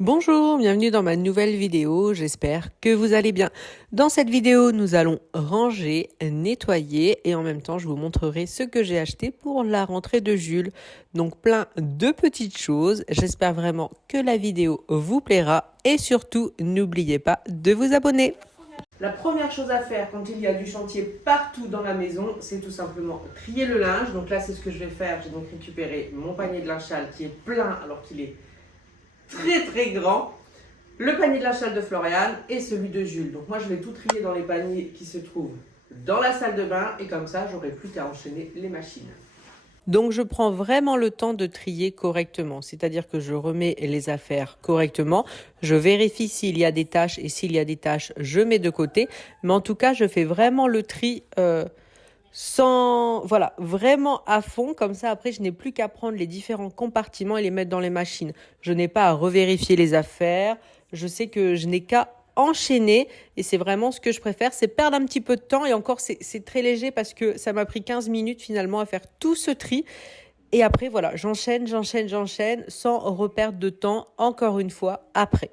Bonjour, bienvenue dans ma nouvelle vidéo, j'espère que vous allez bien. Dans cette vidéo, nous allons ranger, nettoyer et en même temps, je vous montrerai ce que j'ai acheté pour la rentrée de Jules. Donc plein de petites choses, j'espère vraiment que la vidéo vous plaira et surtout, n'oubliez pas de vous abonner. La première chose à faire quand il y a du chantier partout dans la maison, c'est tout simplement trier le linge. Donc là, c'est ce que je vais faire. J'ai donc récupéré mon panier de linge sale qui est plein alors qu'il est très grand, le panier de linge sale de Floriane et celui de Jules. Donc moi je vais tout trier dans les paniers qui se trouvent dans la salle de bain et comme ça j'aurai plus qu'à enchaîner les machines. Donc je prends vraiment le temps de trier correctement, c'est-à-dire que je remets les affaires correctement, je vérifie s'il y a des tâches et s'il y a des tâches je mets de côté, mais en tout cas je fais vraiment le tri voilà, vraiment à fond, comme ça après je n'ai plus qu'à prendre les différents compartiments et les mettre dans les machines. Je n'ai pas à revérifier les affaires, je sais que je n'ai qu'à enchaîner et c'est vraiment ce que je préfère, c'est perdre un petit peu de temps et encore c'est très léger parce que ça m'a pris 15 minutes finalement à faire tout ce tri et après voilà, j'enchaîne sans reperdre de temps encore une fois après.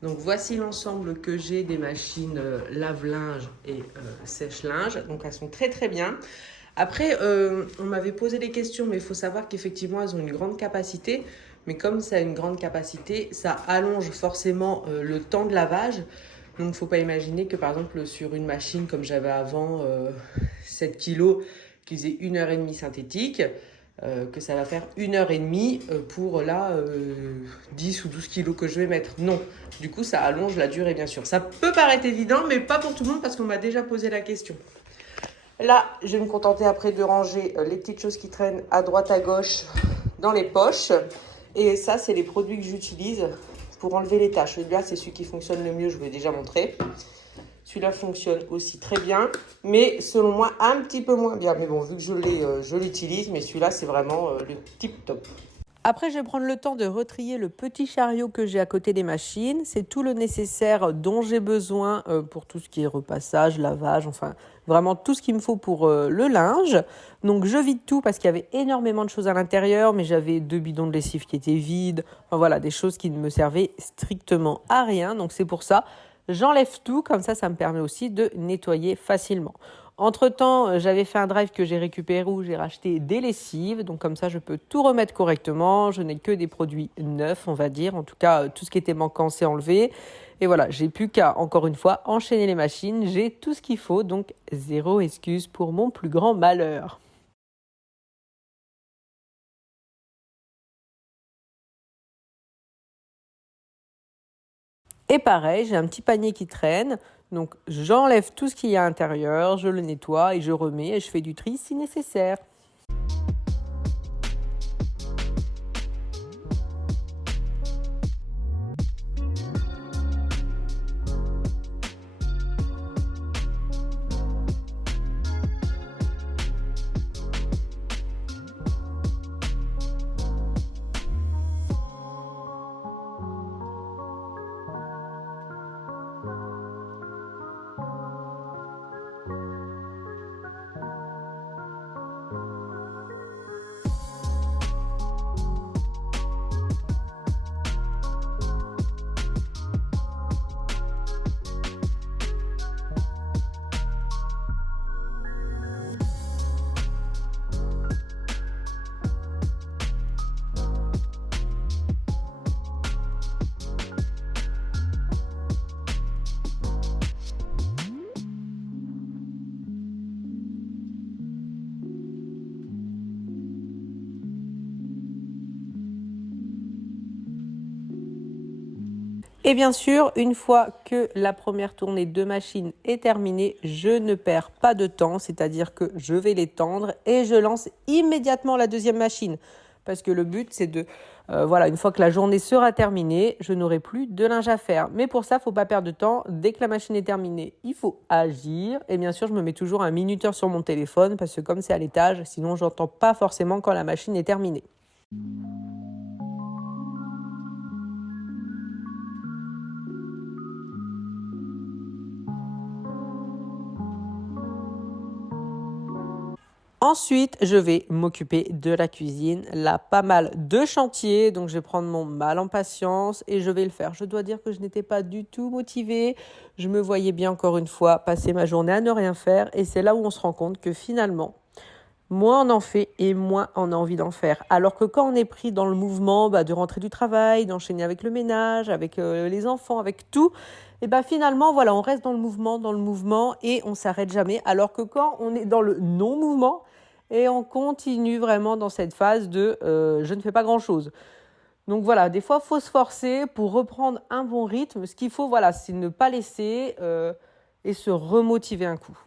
Donc voici l'ensemble que j'ai des machines lave-linge et sèche-linge. Donc elles sont très bien. Après, on m'avait posé des questions, mais il faut savoir qu'effectivement, elles ont une grande capacité. Mais comme ça a une grande capacité, ça allonge forcément le temps de lavage. Donc il ne faut pas imaginer que par exemple sur une machine comme j'avais avant, 7 kg, qui faisait 1h30 synthétique, que ça va faire 1h30 pour là 10 ou 12 kilos que je vais mettre. Non, du coup ça allonge la durée bien sûr. Ça peut paraître évident mais pas pour tout le monde parce qu'on m'a déjà posé la question. Là, je vais me contenter après de ranger les petites choses qui traînent à droite à gauche dans les poches. Et ça, c'est les produits que j'utilise pour enlever les taches. Celui-là, c'est celui qui fonctionne le mieux, je vous l'ai déjà montré. Celui-là fonctionne aussi très bien, mais selon moi, un petit peu moins bien. Mais bon, vu que je l'utilise, mais celui-là, c'est vraiment le tip top. Après, je vais prendre le temps de retrier le petit chariot que j'ai à côté des machines. C'est tout le nécessaire dont j'ai besoin pour tout ce qui est repassage, lavage, enfin vraiment tout ce qu'il me faut pour le linge. Donc je vide tout parce qu'il y avait énormément de choses à l'intérieur, mais j'avais 2 bidons de lessive qui étaient vides. Enfin voilà, des choses qui ne me servaient strictement à rien. Donc c'est pour ça, j'enlève tout, comme ça me permet aussi de nettoyer facilement. Entre-temps, j'avais fait un drive que j'ai récupéré où j'ai racheté des lessives. Donc comme ça, je peux tout remettre correctement. Je n'ai que des produits neufs, on va dire. En tout cas, tout ce qui était manquant, c'est enlevé. Et voilà, j'ai plus qu'à, encore une fois, enchaîner les machines. J'ai tout ce qu'il faut, donc zéro excuse pour mon plus grand malheur. Et pareil, j'ai un petit panier qui traîne. Donc j'enlève tout ce qu'il y a à l'intérieur, je le nettoie et je remets et je fais du tri si nécessaire. Et bien sûr, une fois que la première tournée de machine est terminée, je ne perds pas de temps, c'est-à-dire que je vais l'étendre et je lance immédiatement la deuxième machine. Parce que le but, c'est de Voilà, une fois que la journée sera terminée, je n'aurai plus de linge à faire. Mais pour ça, il ne faut pas perdre de temps. Dès que la machine est terminée, il faut agir. Et bien sûr, je me mets toujours un minuteur sur mon téléphone parce que comme c'est à l'étage, sinon je n'entends pas forcément quand la machine est terminée. Ensuite, je vais m'occuper de la cuisine. Là, pas mal de chantiers, donc je vais prendre mon mal en patience et je vais le faire. Je dois dire que je n'étais pas du tout motivée. Je me voyais bien, encore une fois, passer ma journée à ne rien faire. Et c'est là où on se rend compte que finalement, moins on en fait et moins on a envie d'en faire. Alors que quand on est pris dans le mouvement de rentrer du travail, d'enchaîner avec le ménage, avec les enfants, avec tout, et finalement, voilà, on reste dans le mouvement et on s'arrête jamais. Alors que quand on est dans le non-mouvement, et on continue vraiment dans cette phase de je ne fais pas grand-chose. Donc voilà, des fois, il faut se forcer pour reprendre un bon rythme. Ce qu'il faut, voilà, c'est ne pas laisser et se remotiver un coup.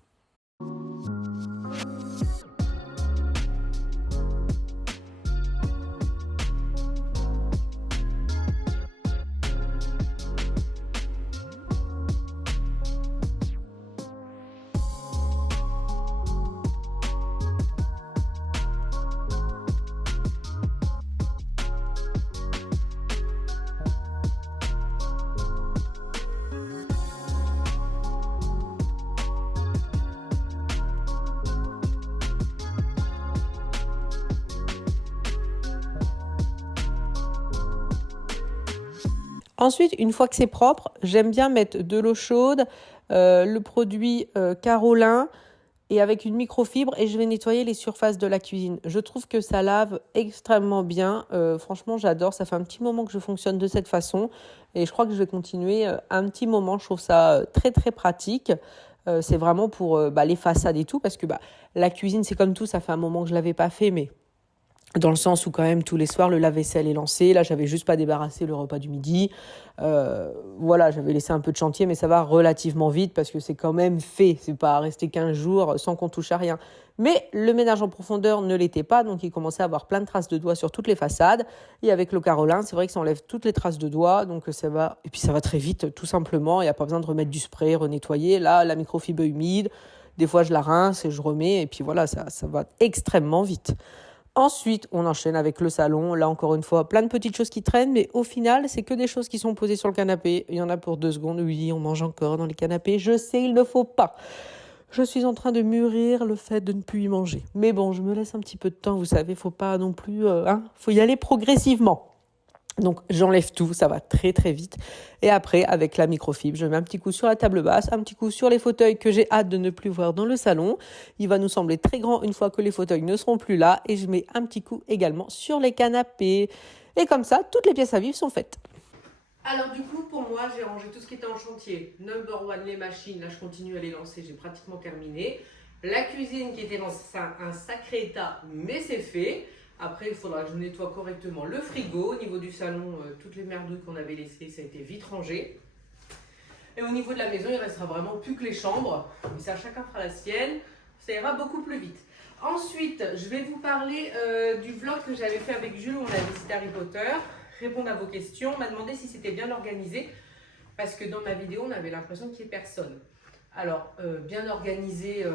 Ensuite, une fois que c'est propre, j'aime bien mettre de l'eau chaude, le produit Carolin et avec une microfibre et je vais nettoyer les surfaces de la cuisine. Je trouve que ça lave extrêmement bien. Franchement, j'adore. Ça fait un petit moment que je fonctionne de cette façon et je crois que je vais continuer un petit moment. Je trouve ça très, très pratique. C'est vraiment pour les façades et tout parce que la cuisine, c'est comme tout. Ça fait un moment que je ne l'avais pas fait, mais dans le sens où quand même tous les soirs le lave-vaisselle est lancé. Là, j'avais juste pas débarrassé le repas du midi. Voilà, j'avais laissé un peu de chantier, mais ça va relativement vite parce que c'est quand même fait. C'est pas resté 15 jours sans qu'on touche à rien. Mais le ménage en profondeur ne l'était pas, donc il commençait à avoir plein de traces de doigts sur toutes les façades. Et avec le Carolin, c'est vrai que ça enlève toutes les traces de doigts, donc ça va. Et puis ça va très vite, tout simplement. Il n'y a pas besoin de remettre du spray, renettoyer. Là, la microfibre humide, des fois je la rince et je remets, et puis voilà, ça va extrêmement vite. Ensuite, on enchaîne avec le salon. Là, encore une fois, plein de petites choses qui traînent, mais au final, c'est que des choses qui sont posées sur le canapé. Il y en a pour 2 secondes. Oui, on mange encore dans les canapés. Je sais, il ne faut pas. Je suis en train de mûrir le fait de ne plus y manger. Mais bon, je me laisse un petit peu de temps. Vous savez, faut pas non plus... faut y aller progressivement. Donc j'enlève tout, ça va très très vite. Et après, avec la microfibre, je mets un petit coup sur la table basse, un petit coup sur les fauteuils que j'ai hâte de ne plus voir dans le salon. Il va nous sembler très grand une fois que les fauteuils ne seront plus là. Et je mets un petit coup également sur les canapés. Et comme ça, toutes les pièces à vivre sont faites. Alors du coup, pour moi, j'ai rangé tout ce qui était en chantier. Number one, les machines, là je continue à les lancer, j'ai pratiquement terminé. La cuisine qui était dans un sacré état, mais c'est fait. Après, il faudra que je nettoie correctement le frigo. Au niveau du salon, toutes les merdouilles qu'on avait laissées, ça a été vite rangé. Et au niveau de la maison, il ne restera vraiment plus que les chambres. Mais ça, chacun fera la sienne. Ça ira beaucoup plus vite. Ensuite, je vais vous parler du vlog que j'avais fait avec Jules où on a visité Harry Potter. Répondre à vos questions. On m'a demandé si c'était bien organisé. Parce que dans ma vidéo, on avait l'impression qu'il n'y ait personne. Alors, bien organisé,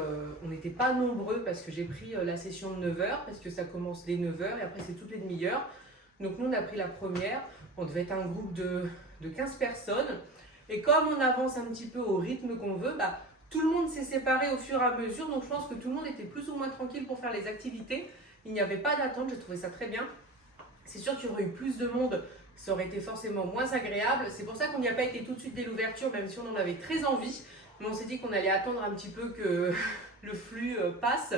on n'était pas nombreux parce que j'ai pris la session de 9h, parce que ça commence dès 9h et après c'est toutes les demi-heures. Donc nous, on a pris la première, on devait être un groupe de 15 personnes. Et comme on avance un petit peu au rythme qu'on veut, tout le monde s'est séparé au fur et à mesure. Donc je pense que tout le monde était plus ou moins tranquille pour faire les activités. Il n'y avait pas d'attente, j'ai trouvé ça très bien. C'est sûr qu'il y aurait eu plus de monde, ça aurait été forcément moins agréable. C'est pour ça qu'on n'y a pas été tout de suite dès l'ouverture, même si on en avait très envie. Mais on s'est dit qu'on allait attendre un petit peu que le flux passe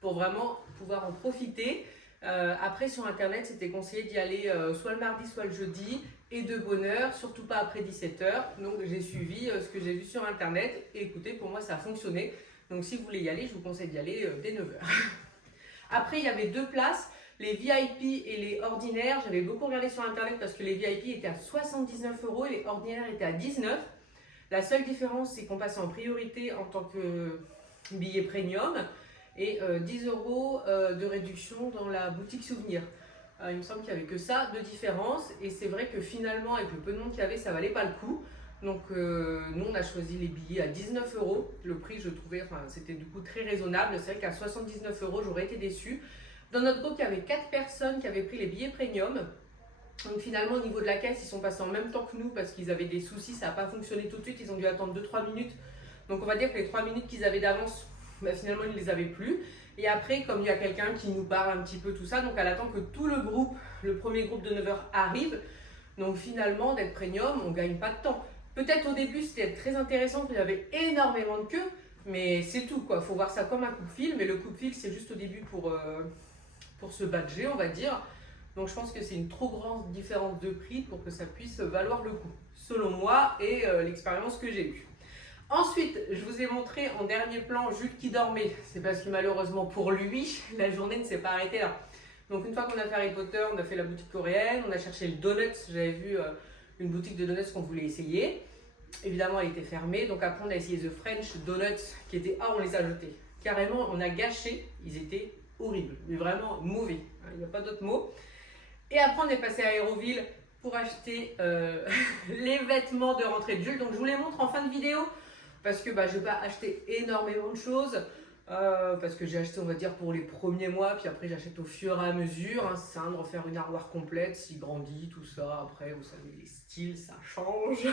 pour vraiment pouvoir en profiter. Après, sur Internet, c'était conseillé d'y aller soit le mardi, soit le jeudi, et de bonne heure, surtout pas après 17h. Donc, j'ai suivi ce que j'ai vu sur Internet. Et écoutez, pour moi, ça a fonctionné. Donc, si vous voulez y aller, je vous conseille d'y aller dès 9h. Après, il y avait 2 places, les VIP et les ordinaires. J'avais beaucoup regardé sur Internet parce que les VIP étaient à 79 € et les ordinaires étaient à 19 €. La seule différence, c'est qu'on passe en priorité en tant que billet premium et 10 € de réduction dans la boutique souvenir. Il me semble qu'il n'y avait que ça de différence. Et c'est vrai que finalement, avec le peu de monde qu'il y avait, ça valait pas le coup. Donc nous, on a choisi les billets à 19 €. Le prix, je trouvais, enfin, c'était du coup très raisonnable. C'est vrai qu'à 79 €, j'aurais été déçue. Dans notre groupe, il y avait 4 personnes qui avaient pris les billets premium. Donc finalement, au niveau de la caisse, ils sont passés en même temps que nous parce qu'ils avaient des soucis. Ça n'a pas fonctionné tout de suite. Ils ont dû attendre 2-3 minutes. Donc on va dire que les 3 minutes qu'ils avaient d'avance, finalement, ils ne les avaient plus. Et après, comme il y a quelqu'un qui nous parle un petit peu tout ça, donc elle attend que tout le groupe, le premier groupe de 9 heures arrive. Donc finalement, d'être premium, on ne gagne pas de temps. Peut-être au début, c'était très intéressant, qu'il y avait énormément de queues, mais c'est tout, quoi. Il faut voir ça comme un coup de fil, mais le coup de fil, c'est juste au début pour se badger, on va dire. Donc je pense que c'est une trop grande différence de prix pour que ça puisse valoir le coup, selon moi et l'expérience que j'ai eue. Ensuite, je vous ai montré en dernier plan Jules qui dormait. C'est parce que malheureusement pour lui, la journée ne s'est pas arrêtée là. Donc une fois qu'on a fait Harry Potter, on a fait la boutique coréenne, on a cherché le donuts. J'avais vu une boutique de donuts qu'on voulait essayer. Évidemment, elle était fermée. Donc après, on a essayé The French Donuts qui était... Ah, on les a jetés. Carrément, on a gâché. Ils étaient horribles, mais vraiment mauvais. Il n'y a pas d'autre mot. Et après, on est passé à Aéroville pour acheter les vêtements de rentrée de Jules. Donc je vous les montre en fin de vidéo. Parce que je ne vais pas acheter énormément de choses, parce que j'ai acheté, on va dire, pour les premiers mois, puis après j'achète au fur et à mesure. Hein, c'est ça, de refaire une armoire complète, s'il grandit, tout ça. Après, vous savez, les styles, ça change.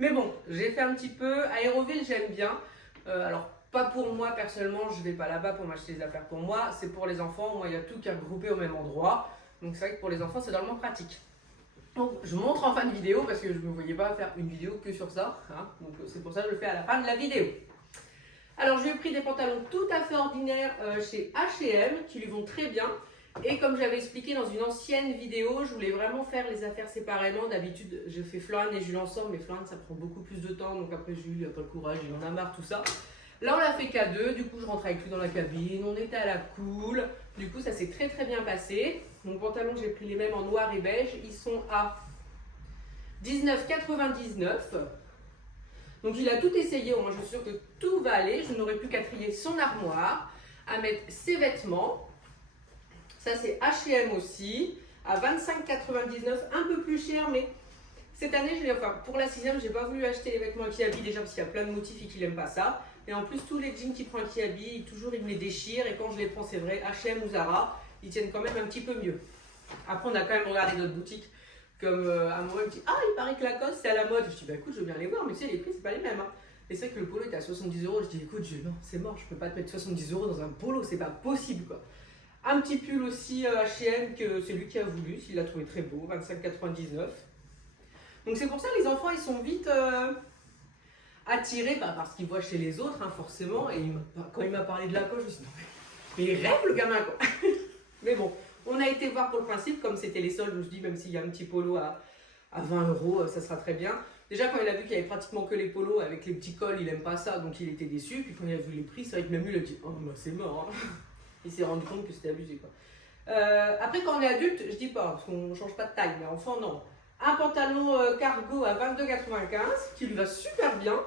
Mais bon, j'ai fait un petit peu. Aéroville, j'aime bien. Alors, pas pour moi personnellement, je ne vais pas là-bas pour m'acheter des affaires pour moi. C'est pour les enfants. Moi, il y a tout qui est regroupé au même endroit. Donc c'est vrai que pour les enfants, c'est drôlement pratique. Donc, je montre en fin de vidéo parce que je ne me voyais pas faire une vidéo que sur ça. Hein. Donc, c'est pour ça que je le fais à la fin de la vidéo. Alors, j'ai pris des pantalons tout à fait ordinaires chez H&M qui lui vont très bien. Et comme j'avais expliqué dans une ancienne vidéo, je voulais vraiment faire les affaires séparément. D'habitude, je fais Florent et Jules ensemble, mais Florent, ça prend beaucoup plus de temps. Donc après, Jules, il n'a pas le courage, il en a marre, tout ça. Là, on l'a fait qu'à deux. Du coup, je rentre avec lui dans la cabine. On était à la cool. Du coup, ça s'est très très bien passé. Mon pantalon, j'ai pris les mêmes en noir et beige. Ils sont à 19,99 €. Donc, il a tout essayé. Moi, je suis sûre que tout va aller. Je n'aurai plus qu'à trier son armoire, à mettre ses vêtements. Ça, c'est H&M aussi, à 25,99 €. Un peu plus cher, mais cette année, pour la 6e, je n'ai pas voulu acheter les vêtements Kiabi déjà parce qu'il y a plein de motifs et qu'il n'aime pas ça. Et en plus, tous les jeans qu'il prend Kiabi, toujours il me les déchire. Et quand je les prends, c'est vrai, H&M ou Zara, ils tiennent quand même un petit peu mieux. Après, on a quand même regardé d'autres boutiques. Comme à un moment, il me dit, ah, il paraît que Lacoste, c'est à la mode. Je dis, bah écoute, je veux bien les voir, mais tu sais, les prix, c'est pas les mêmes. Hein. Et c'est vrai que le polo était à 70 €. Je dis, écoute, non, c'est mort, je peux pas te mettre 70 € dans un polo, c'est pas possible, quoi. Un petit pull aussi H&M que c'est lui qui a voulu, il l'a trouvé très beau, 25,99 €. Donc c'est pour ça que les enfants, ils sont vite attirés par ce qu'ils voient chez les autres, hein, forcément. Et quand il m'a parlé de Lacoste, je me suis dit, non, mais il rêve le gamin, quoi. Mais bon, on a été voir pour le principe, comme c'était les soldes, je me suis dit, même s'il y a un petit polo à 20 €, ça sera très bien. Déjà, quand il a vu qu'il y avait pratiquement que les polos avec les petits cols, il n'aime pas ça, donc il était déçu. Puis quand il a vu les prix, c'est vrai que même lui, il a dit, oh, bah, c'est mort. Hein. Il s'est rendu compte que c'était abusé, quoi. Après, quand on est adulte, je dis pas, parce qu'on ne change pas de taille, mais enfant, non. Un pantalon cargo à 22,95 qui lui va super bien.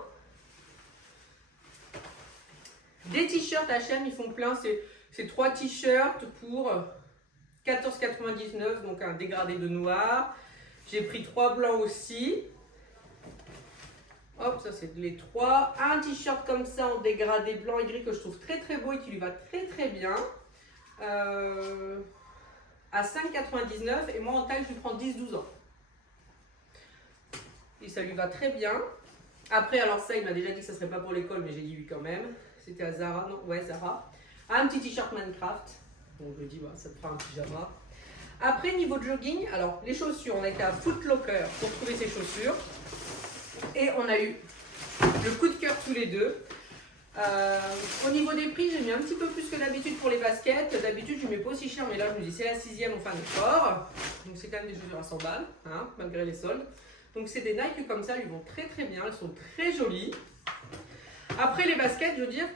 Des t-shirts H&M, ils font plein. C'est 3 t-shirts pour 14,99 €, donc un dégradé de noir. J'ai pris 3 blancs aussi. Hop, ça c'est les 3. Un t-shirt comme ça en dégradé blanc et gris que je trouve très très beau et qui lui va très très bien. À 5,99 € et moi en taille je lui prends 10-12 ans. Et ça lui va très bien. Après, alors ça, il m'a déjà dit que ça serait pas pour l'école, mais j'ai dit oui quand même. C'était à Zara, non? Ouais, Zara. Un petit t-shirt Minecraft. Donc je lui dis, bah, ça te fera un pyjama. Après, niveau jogging, alors les chaussures, on a été à Foot Locker pour trouver ses chaussures. Et on a eu le coup de cœur tous les deux. Au niveau des prix, j'ai mis un petit peu plus que d'habitude pour les baskets. D'habitude, je ne mets pas aussi cher, mais là, je me dis c'est la 6e, on fait un effort. Donc, c'est quand même des chaussures à 100 balles, hein, malgré les soldes. Donc, c'est des Nike comme ça, ils vont très très bien, elles sont très jolies. Après, les baskets, je veux dire,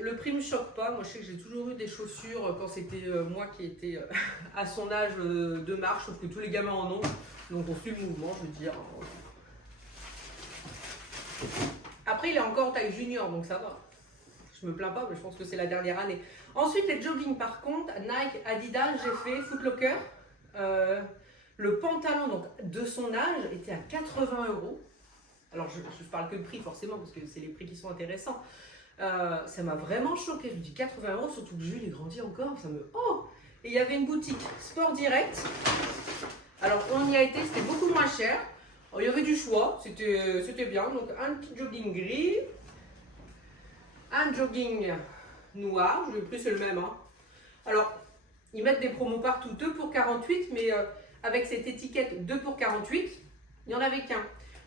le prix ne me choque pas. Moi, je sais que j'ai toujours eu des chaussures quand c'était moi qui étais à son âge de marche, sauf que tous les gamins en ont. Donc, on suit le mouvement, je veux dire. Après, il est encore en taille junior, donc ça va. Je me plains pas, mais je pense que c'est la dernière année. Ensuite, les jogging, par contre, Nike, Adidas, j'ai fait Foot Locker. Le pantalon donc, de son âge était à 80 euros. Alors, je ne parle que de prix forcément, parce que c'est les prix qui sont intéressants. Ça m'a vraiment choqué. Je me dis 80 euros, surtout que Jules est grandi encore. Ça me... Oh! Et il y avait une boutique Sport Direct. Alors, on y a été, c'était beaucoup moins cher. Alors, il y avait du choix, c'était bien. Donc, un petit jogging gris, un jogging noir. Je l'ai pris, c'est le même. Hein. Alors, ils mettent des promos partout, 2 pour 48, mais avec cette étiquette 2 pour 48, il n'y en avait qu'un.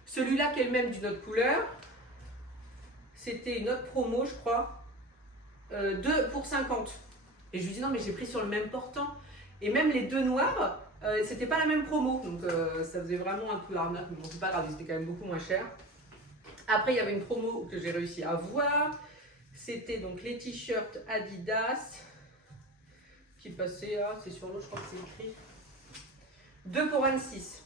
Celui-là qui est le même d'une autre couleur, c'était une autre promo, je crois, 2 pour 50. Et je lui dis non, mais j'ai pris sur le même portant. Et même les deux noirs, c'était pas la même promo. Donc ça faisait vraiment un peu arnaque. Mais bon, c'est pas grave, c'était quand même beaucoup moins cher. Après, il y avait une promo que j'ai réussi à voir. C'était donc les t-shirts Adidas qui passaient, c'est sur l'autre, je crois que c'est écrit. 2 pour 26.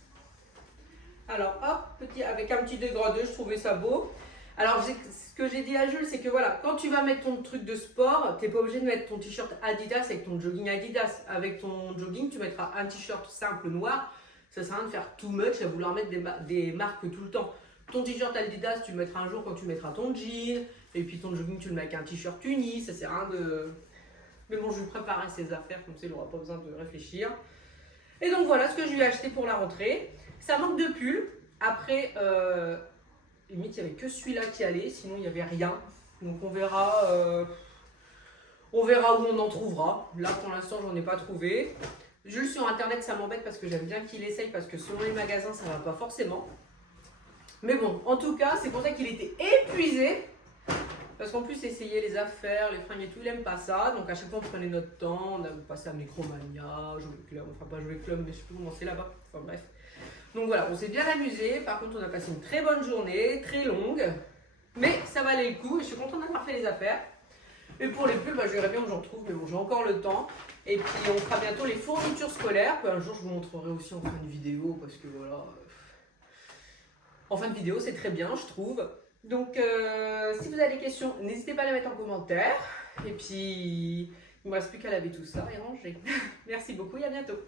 Alors hop, avec un petit dégradé, je trouvais ça beau. Alors ce que j'ai dit à Jules, c'est que voilà, quand tu vas mettre ton truc de sport, tu n'es pas obligé de mettre ton t-shirt Adidas avec ton jogging Adidas. Avec ton jogging, tu mettras un t-shirt simple noir. Ça sert à rien de faire too much à vouloir mettre des marques tout le temps. Ton t-shirt Adidas, tu le mettras un jour quand tu mettras ton jean. Et puis ton jogging, tu le mets avec un t-shirt uni. Ça sert à rien de... Mais bon, je lui préparais ses affaires, comme ça il n'aura pas besoin de réfléchir. Et donc voilà ce que je lui ai acheté pour la rentrée. Ça manque de pulls. Après, limite, il n'y avait que celui-là qui allait, sinon il n'y avait rien. Donc on verra où on en trouvera. Là, pour l'instant, j'en ai pas trouvé. Juste sur Internet, ça m'embête parce que j'aime bien qu'il essaye, parce que selon les magasins, ça va pas forcément. Mais bon, en tout cas, c'est pour ça qu'il était épuisé. Parce qu'en plus, essayer les affaires, les fringues et tout, il n'aime pas ça. Donc à chaque fois, on prenait notre temps. On a passé à Micromania, jouer club. Enfin, pas jouer club, mais je sais plus comment c'est là-bas. Enfin bref. Donc voilà, on s'est bien amusé. Par contre, on a passé une très bonne journée, très longue. Mais ça valait le coup et je suis contente d'avoir fait les affaires. Et pour les pulls, j'aimerais bien que j'en trouve, mais bon, j'ai encore le temps. Et puis, on fera bientôt les fournitures scolaires. Puis un jour, je vous montrerai aussi en fin de vidéo, parce que voilà. En fin de vidéo, c'est très bien, je trouve. Donc, si vous avez des questions, n'hésitez pas à les mettre en commentaire. Et puis, il ne me reste plus qu'à laver tout ça et ranger. Merci beaucoup et à bientôt.